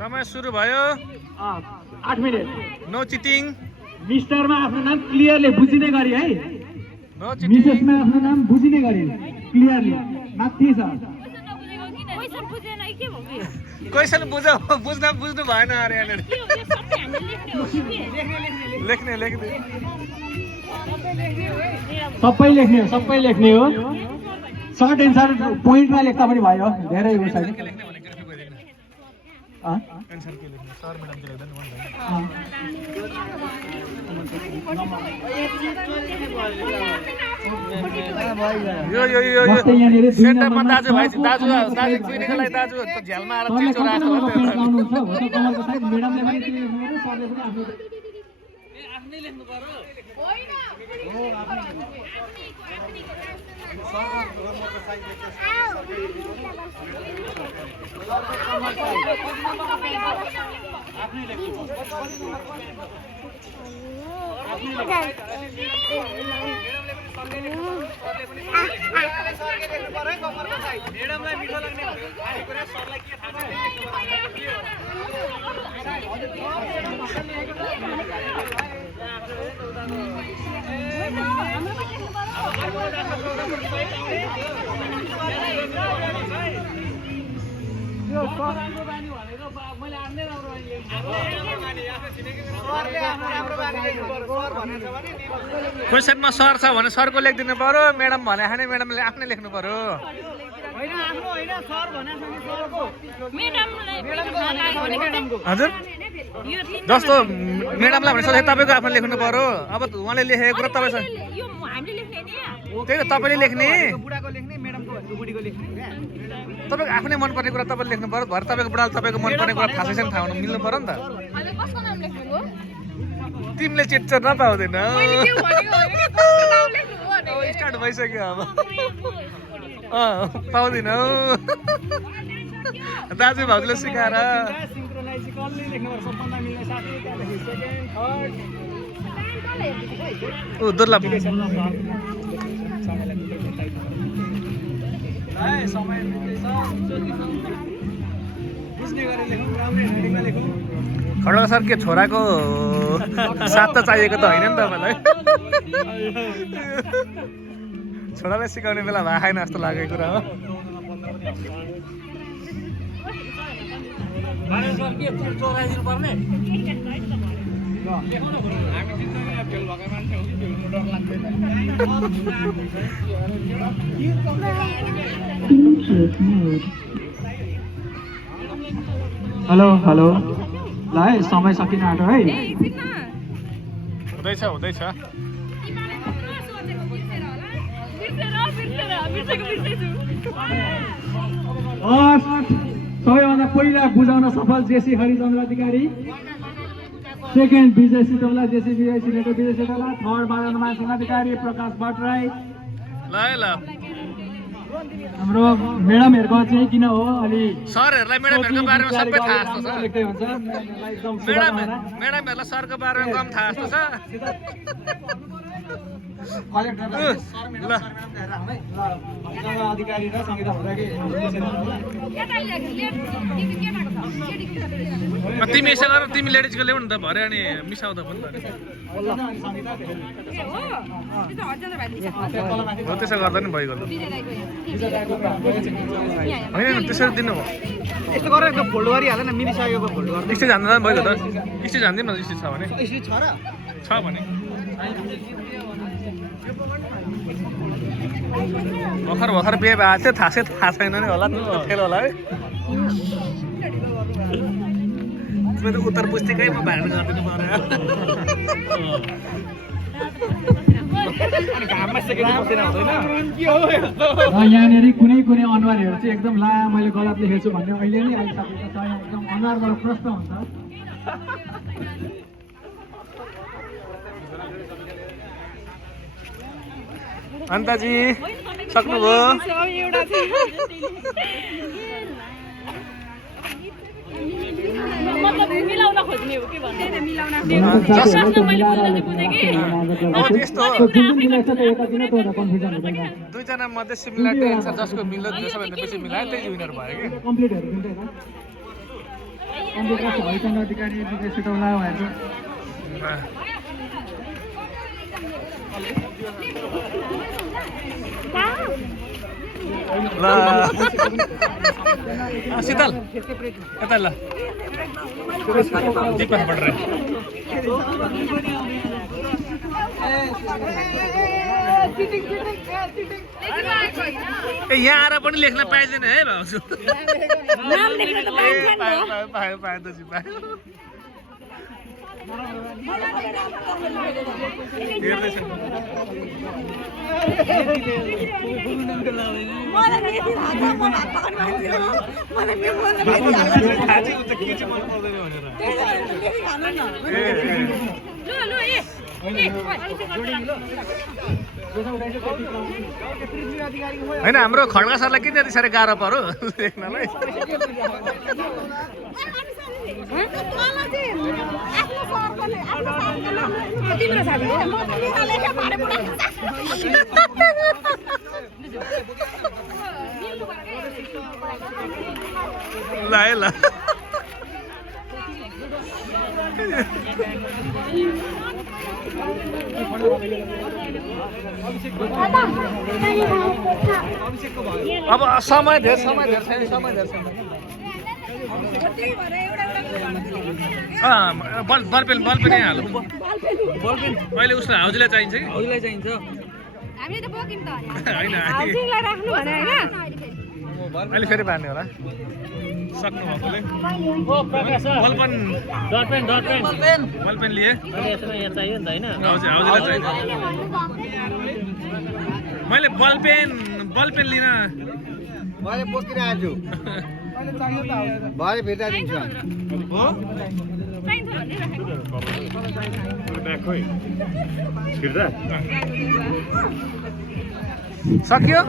समय सुरु भयो 8 मिनेट नो चिटिङ मिस्टरमा आफ्नो नाम क्लियरली बुझिने गरी है नो चिटिङ मिसेसमा आफ्नो नाम बुझिने गरी क्लियरली माथि छ क्वेसन बुझ्नु भएन अरे यहाँनिर लेख्ने सबै लेख्ने हो सर्ट एन्सर पोइन्टमा लेख्दा पनि भयो धेरै हो छैन यो सेन्टरमा दाजु कुहिनेको लागि दाजु झ्यालमा आएर चिसो राख्नु क्वेसनमा सर छ भने सरको लेखिदिनु पर्यो म्याडम भने खाने म्याडमले आफ्नै लेख्नु पर्यो हजुर जस्तो म्याडमलाई भने सोधे तपाईँको आफ्नो लेख्नु पर्यो अब उहाँले लेखेको कुरा तपाईँ त्यही त तपाईँले लेख्ने तपाईँको आफ्नै मनपर्ने कुरा तपाईँले लेख्नु पर्यो भरे तपाईँको बुढाले तपाईँको मनपर्ने कुरा थाहा छैन थाहा हुनु मिल्नु पर्यो नि त तिमीले चिट्छ नपाउँदैन स्टार्ट भइसक्यो अब पाउँदिनौ दाजु भाउजूले सिकाएर दुर्लभ खड्का सर के छोराको साथ त चाहिएको त होइन नि तपाईँलाई छोरालाई सिकाउने बेला भए खाएन जस्तो लागेको कुरा हो हेलो ल है समय सकिन आँट्यो है हुँदैछ सबैभन्दा पहिला बुझाउन सफल जेसी हरिचन्द्र अधिकारी सेकेन्ड विजय सिटौला जेसी विजय सिनेटर विजय सिटौला थर्ड बालनमा सेनाधिकारी प्रकाश भट्टराई ल हाम्रो म्याडमहरूको चाहिँ किन हो अलि सरहरूलाई म्याडमहरूको बारेमा सबै थाहा जस्तो छ लेख्दै हुन्छ म्याडमहरूलाई सरको बारेमा कम थाहा जस्तो छ अधिकारी र संहिता तिमी यसो गर तिमी लेडिजको ल्याउ न त भरे अनि मिसाउँदा पनि हो त्यसो गर्दा नि भइगयो होइन त्यसरी दिनु भयो यस्तो गरेर फोल्ड गरिहाल न मिलिसकेको फोल्ड गर्नु स्टेज हान्दा पनि भइगयो त स्टेज हान्दिउँ न स्टेज छ भने छ भने भर्खर बिहे भएको थियो थाहा छैन नि होला फेल होला है तिमी त उत्तर पुस्तिकैमा भाग गरिदिनु पर्यो यहाँनिर कुनै अनुहारहरू चाहिँ एकदम ला मैले गलत लेखेछु भन्ने अहिले नै आइसकेको छ एकदम अनुहारबाट प्रश्न हुन्छ अन्ताजी सक्नुभयो दुईजना मध्ये सिमिलरिटी एन्सर जसको मिल्यो सबैभन्दा बेसी मिलायो त्यही विनर भयो कि कम्प्युटर हरिचन्द्र अधिकारी विजय सिटौला उहाँहरूको ल शीतल यता ल जी पास पड़ रहा है यहाँ आएर पनि लेख्न पाइँदैन है भाउजू पायो पायो दसी पायो होइन हाम्रो खड्का सरलाई किन यति साह्रो गाह्रो पर्यो लेख्नलाई ल है ल अब समय धेर छैन समय धेर छैन बलपेन हाल्नु बलपेन अहिले उसलाई हाउजीलाई चाहिन्छ कि हाउजीलाई चाहिन्छ हामीले त बोकिम त होइन हाउजीलाई राख्नु भने हैन अहिले फेरि पार्ने होला सक्नु भएकोले बलपेन बलपेन लिए यहाँ चाहियो नि त होइन हाउजीलाई चाहिन्छ मैले बलपेन लिन मैले बोकिरहेको छु भरे फिर्ता दिन्छु सक्यो